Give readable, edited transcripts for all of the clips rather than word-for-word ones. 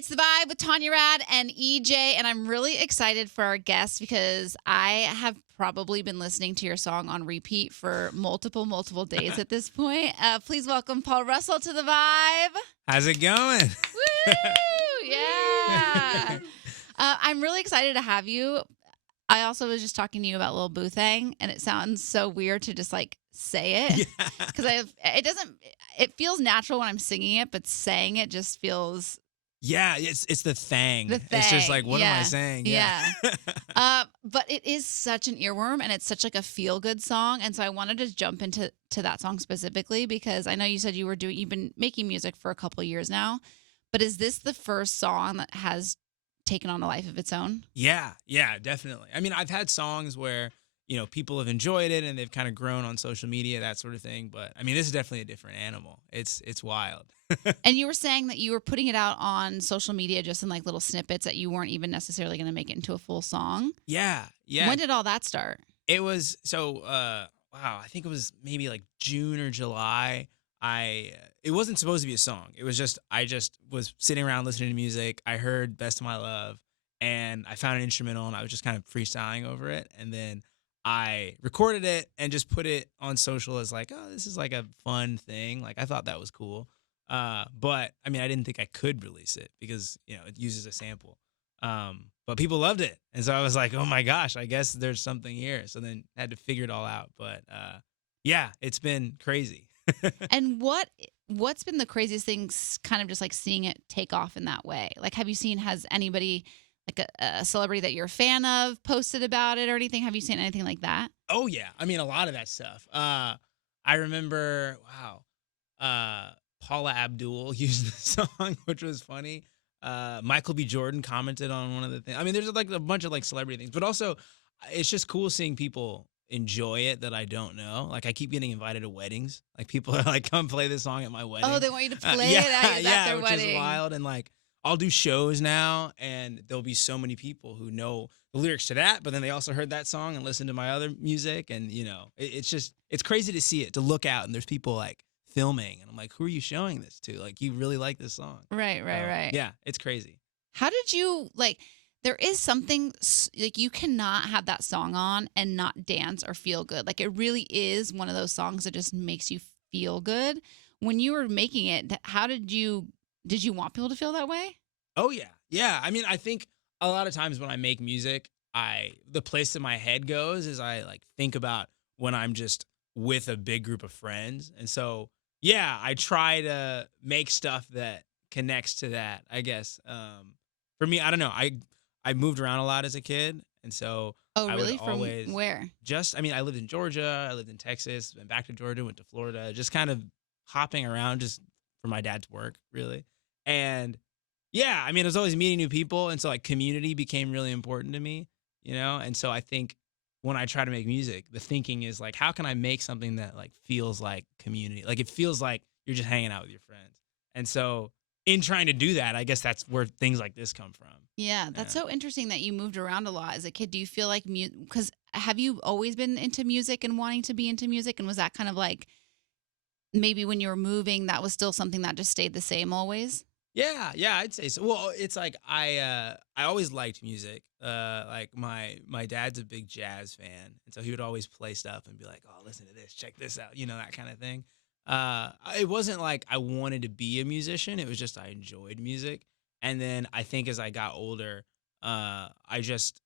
It's The Vibe with Tanya Rad and EJ, and I'm really excited for our guest because I have probably been listening to your song on repeat for multiple days at this point. Please welcome Paul Russell to The Vibe. How's it going? Woo! Yeah. I'm really excited to have you. I also was just talking to you about Lil Boo Thang, and it sounds so weird to just like say it because it feels natural when I'm singing it, but saying it just feels. Yeah, it's the thang. The thang. It's just like, what am I saying? Yeah. But it is such an earworm, and it's such like a feel-good song. And so I wanted to jump into that song specifically because I know you said you've been making music for a couple of years now. But is this the first song that has taken on a life of its own? Yeah, definitely. I mean, I've had songs where, people have enjoyed it and they've kind of grown on social media, that sort of thing. But I mean, this is definitely a different animal. It's wild. And you were saying that you were putting it out on social media just in like little snippets that you weren't even necessarily going to make it into a full song. Yeah. When did all that start? It was I think it was maybe like June or July. It wasn't supposed to be a song. It was just, I just was sitting around listening to music. I heard Best of My Love and I found an instrumental and I was just kind of freestyling over it. And then I recorded it and just put it on social as like, oh, this is like a fun thing. Like I thought that was cool. But I mean, I didn't think I could release it because, it uses a sample. But people loved it. And so I was like, oh my gosh, I guess there's something here. So then I had to figure it all out. But yeah, it's been crazy. And what's been the craziest thing kind of just like seeing it take off in that way? Like, has anybody like a celebrity that you're a fan of posted about it or anything? Have you seen anything like that? Oh yeah. I mean, a lot of that stuff. I remember, Paula Abdul used the song, which was funny. Michael B. Jordan commented on one of the things. I mean, there's like a bunch of like celebrity things, but also it's just cool seeing people enjoy it that I don't know. Like I keep getting invited to weddings. Like people are like, come play this song at my wedding. Oh, they want you to play it at their which wedding. Is wild. And like I'll do shows now and there'll be so many people who know the lyrics to that, but then they also heard that song and listened to my other music. And it's crazy to see it, to look out and there's people like filming and I'm like, who are you showing this to? Like you really like this song. Right. Yeah, it's crazy. How did you there is something like you cannot have that song on and not dance or feel good. Like it really is one of those songs that just makes you feel good. When you were making it, how did you want people to feel that way? Oh yeah. Yeah. I mean, I think a lot of times when I make music, the place that my head goes is I like think about when I'm just with a big group of friends. And so, yeah, I try to make stuff that connects to that, I guess. For me, I don't know. I moved around a lot as a kid, and so I really? would always From where? I lived in Georgia, I lived in Texas, went back to Georgia, went to Florida, just kind of hopping around just for my dad's work, really. And yeah, I mean, I was always meeting new people, and so like community became really important to me, And so I think when I try to make music, the thinking is like, how can I make something that like feels like community? Like it feels like you're just hanging out with your friends. And so in trying to do that, I guess that's where things like this come from. Yeah, that's so interesting that you moved around a lot as a kid. Do you feel like because have you always been into music and wanting to be into music? And was that kind of like maybe when you were moving, that was still something that just stayed the same always? Yeah, I'd say so. Well, it's like I always liked music. Like my dad's a big jazz fan, and so he would always play stuff and be like, "Oh, listen to this, check this out," that kind of thing. It wasn't like I wanted to be a musician. It was just I enjoyed music. And then I think as I got older, I just,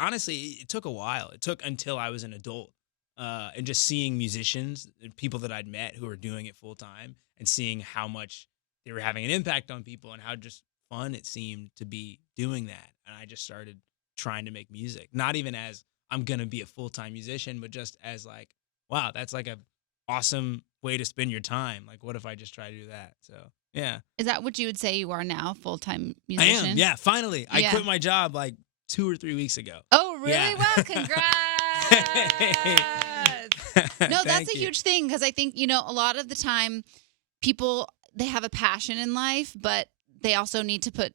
honestly, it took a while. It took until I was an adult and just seeing musicians, people that I'd met who were doing it full time and seeing how much they were having an impact on people and how just fun it seemed to be doing that. And I just started trying to make music, not even as I'm going to be a full-time musician, but just as like, wow, that's like a awesome way to spend your time. Like, what if I just try to do that? So, yeah. Is that what you would say you are now, full-time musician? I am, yeah, finally. I quit my job like 2 or 3 weeks ago. Oh, really? Yeah. Well, congrats. No, that's a huge thing because I think, a lot of the time people, they have a passion in life, but they also need to put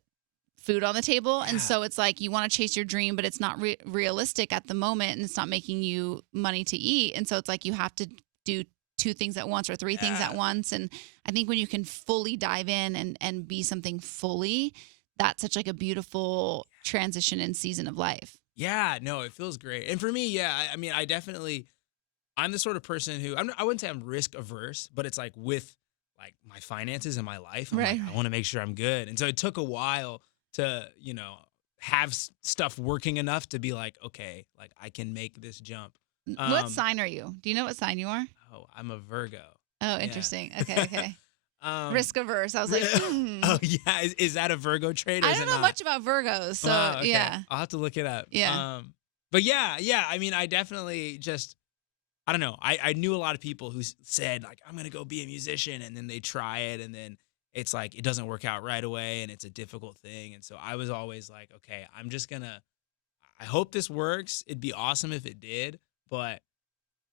food on the table. And so it's like you want to chase your dream, but it's not realistic at the moment and it's not making you money to eat. And so it's like you have to do two things at once or three things at once. And I think when you can fully dive in and be something fully, that's such like a beautiful transition and season of life. Yeah, no, it feels great. And for me, yeah, I mean, I'm the sort of person who I wouldn't say I'm risk averse, but it's like with like my finances and my life, I'm Right. like, I want to make sure I'm good. And so it took a while to, have stuff working enough to be like, okay, like I can make this jump. What sign are you? Do you know what sign you are? Oh, I'm a Virgo. Oh, Yeah. interesting. Okay. Risk averse. I was like, Oh yeah, is that a Virgo trait? Or I don't know much about Virgos, so okay. yeah. I'll have to look it up. Yeah. But yeah. I mean, I definitely just, I don't know. I knew a lot of people who said like, I'm gonna go be a musician, and then they try it, and then it's like it doesn't work out right away, and it's a difficult thing. And so I was always like, okay, I hope this works. It'd be awesome if it did, but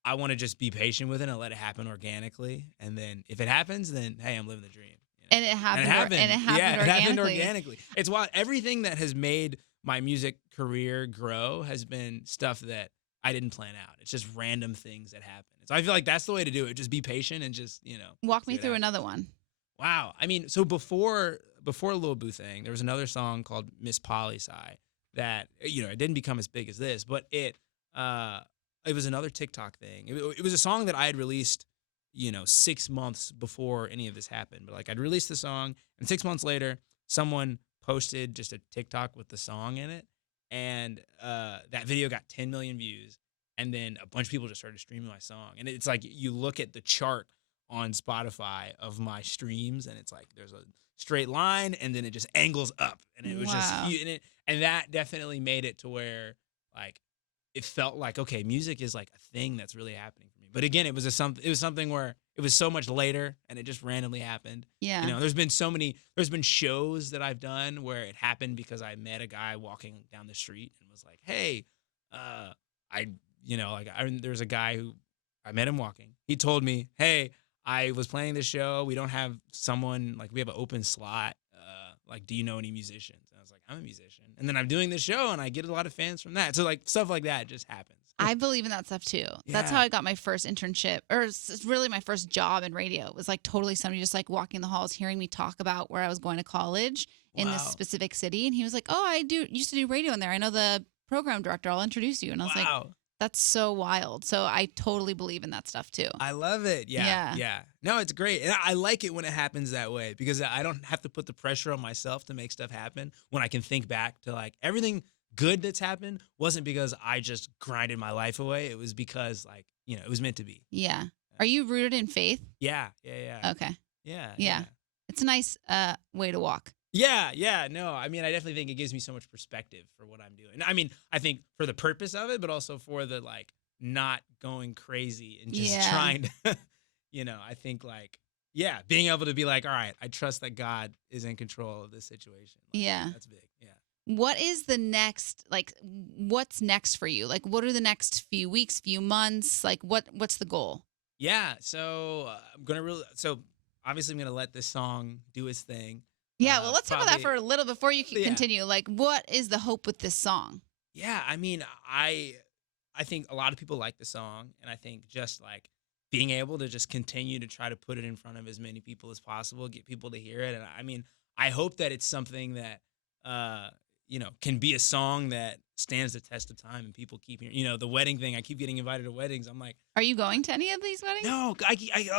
I want to just be patient with it and let it happen organically. And then if it happens, then hey, I'm living the dream. And it happened. And it happened organically. organically. It's why everything that has made my music career grow has been stuff that I didn't plan out. It's just random things that happen. So I feel like that's the way to do it. Just be patient and just, Walk me through another one. Wow. I mean, so before Lil Boo Thang, there was another song called Miss Poli Sci that, it didn't become as big as this, but it was another TikTok thing. It was a song that I had released, 6 months before any of this happened. But like I'd released the song, and 6 months later, someone posted just a TikTok with the song in it. And that video got 10 million views. And then a bunch of people just started streaming my song. And it's like you look at the chart on Spotify of my streams, and it's like there's a straight line, and then it just angles up. And it was just huge. And that definitely made it to where like it felt like, okay, music is like a thing that's really happening for me. But again, it was something where it was so much later, and it just randomly happened. Yeah. There's been shows that I've done where it happened because I met a guy walking down the street and was like, hey, there's a guy who I met him walking. He told me, hey, I was planning this show. We don't have someone, like we have an open slot. Like, do you know any musicians? And I was like, I'm a musician. And then I'm doing this show, and I get a lot of fans from that. So like stuff like that just happens. I believe in that stuff too. Yeah. That's how I got my first internship, or it's really my first job in radio. It was like totally somebody just like walking the halls, hearing me talk about where I was going to college in this specific city. And he was like, oh, I used to do radio in there. I know the program director. I'll introduce you. And I was like, that's so wild. So I totally believe in that stuff too. I love it. Yeah. No, it's great. And I like it when it happens that way, because I don't have to put the pressure on myself to make stuff happen, when I can think back to like everything good that's happened wasn't because I just grinded my life away. It was because like, it was meant to be. Yeah. Are you rooted in faith? Yeah. Okay. Yeah. It's a nice way to walk. Yeah. No, I mean, I definitely think it gives me so much perspective for what I'm doing. I mean, I think for the purpose of it, but also for the like not going crazy and just trying to, I think like, being able to be like, all right, I trust that God is in control of this situation. Like, that's big. Yeah. What is the next, like, what's next for you? Like, what are the next few weeks, few months? Like, what's the goal? Yeah. So obviously I'm going to let this song do its thing. Yeah, well, let's talk about that for a little before you can continue. Like, what is the hope with this song? Yeah, I mean, I think a lot of people like the song, and I think just like being able to just continue to try to put it in front of as many people as possible, get people to hear it. And I mean, I hope that it's something that, can be a song that stands the test of time and people keep hearing. The wedding thing, I keep getting invited to weddings. I'm like, are you going to any of these weddings? No,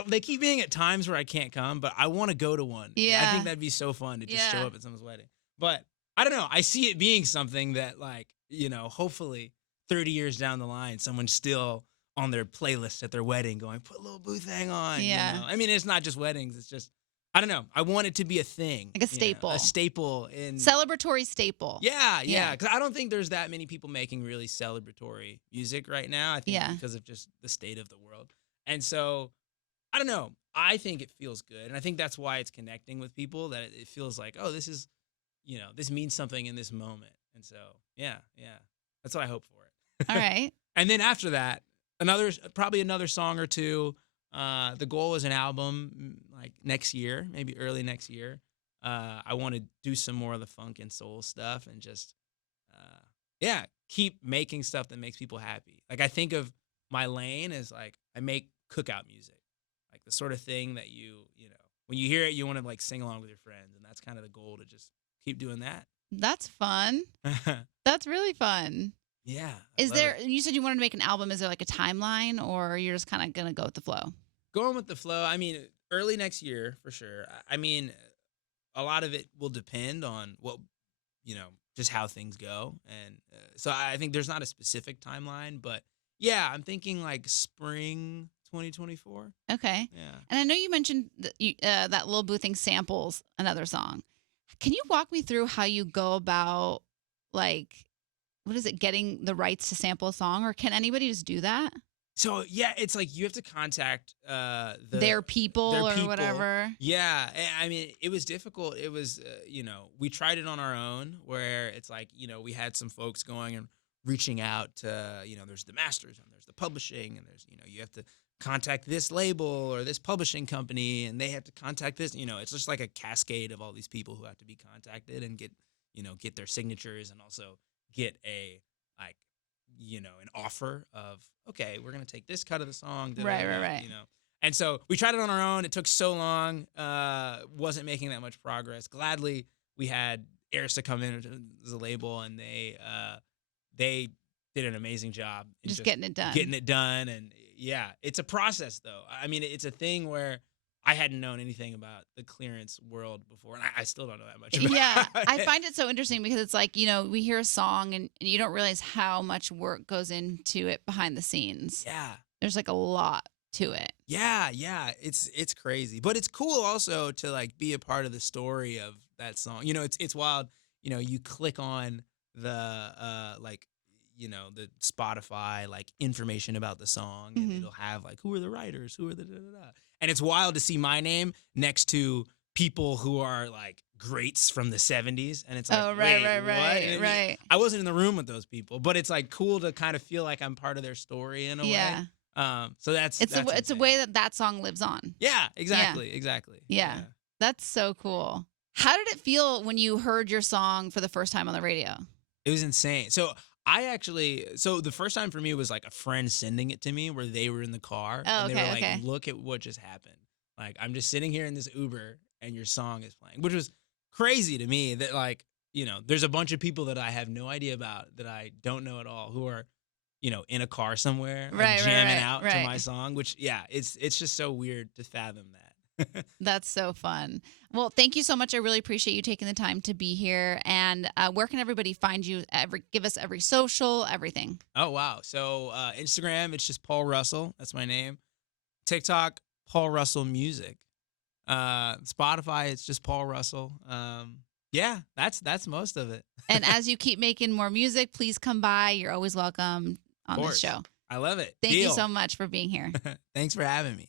they keep being at times where I can't come, but I want to go to one. Yeah. I think that'd be so fun to just show up at someone's wedding. But I don't know. I see it being something that like, hopefully 30 years down the line, someone's still on their playlist at their wedding going, put Lil Boo Thang on. Yeah. I mean, it's not just weddings. It's just, I don't know. I want it to be a thing. Like a staple. A staple. Celebratory staple. Yeah. Because I don't think there's that many people making really celebratory music right now. I think because of just the state of the world. And so, I don't know. I think it feels good. And I think that's why it's connecting with people, that it feels like, oh, this is, this means something in this moment. And so, yeah. That's what I hope for it. All right. And then after that, probably another song or two. The goal is an album like next year, maybe early next year. I want to do some more of the funk and soul stuff and just, keep making stuff that makes people happy. Like I think of my lane as like, I make cookout music. like the sort of thing that you know, when you hear it, you want to like sing along with your friends, and that's kind of the goal, to just keep doing that. That's fun. That's really fun. Yeah. Is there, you said you wanted to make an album. Is there like a timeline, or you're just kind of going to go with the flow? Going with the flow. I mean, early next year for sure. I mean, a lot of it will depend on what, you know, just how things go. And so I think there's not a specific timeline, but yeah, I'm thinking like spring 2024. Okay. Yeah. And I know you mentioned that Lil Boo Thang samples another song. Can you walk me through how you go about, like, what is it, getting the rights to sample a song, or can anybody just do that? So yeah, it's like you have to contact their people their or people. whatever. Yeah, I mean, it was difficult. It was, you know, we tried it on our own, where it's like, you know, we had some folks going and reaching out to, you know, there's the masters and there's the publishing, and there's, you know, you have to contact this label or this publishing company, and they have to contact this. You know, it's just like a cascade of all these people who have to be contacted and get, you know, get their signatures, and also get a, like, you know, an offer of, okay, we're going to take this cut of the song. Right. You know, and so we tried it on our own. It took so long, wasn't making that much progress. Gladly, we had Airsta come in as a label, and they did an amazing job in Just getting it done. Getting it done. And yeah, it's a process though. I mean, it's a thing where I hadn't known anything about the clearance world before, and I still don't know that much about Yeah, it. I find it so interesting because it's like, you know, we hear a song and you don't realize how much work goes into it behind the scenes. Yeah. There's like a lot to it. Yeah, it's crazy, but it's cool also to like be a part of the story of that song. You know, it's wild. You know, you click on the like, you know, the Spotify like information about the song, and it'll have like, who are the writers, who are the da-da-da. And it's wild to see my name next to people who are like greats from the 70s, and it's like, oh, wait, right, right. I wasn't in the room with those people, but it's like cool to kind of feel like I'm part of their story in a way. So it's a way that song lives on. Yeah, exactly. Yeah, that's so cool. How did it feel when you heard your song for the first time on the radio? It was insane. So the first time for me was like a friend sending it to me, where they were in the car and they were like, look at what just happened. Like, I'm just sitting here in this Uber and your song is playing, which was crazy to me, that like, you know, there's a bunch of people that I have no idea about, that I don't know at all, who are, you know, in a car somewhere jamming out to my song, which, yeah, it's just so weird to fathom that. That's so fun. Well, thank you so much. I really appreciate you taking the time to be here. And where can everybody find you? Give us every social, everything. Oh, wow. So Instagram, it's just Paul Russell. That's my name. TikTok, Paul Russell Music. Spotify, it's just Paul Russell. Yeah, that's most of it. And as you keep making more music, please come by. You're always welcome on this show. I love it. Thank you so much for being here. Thanks for having me.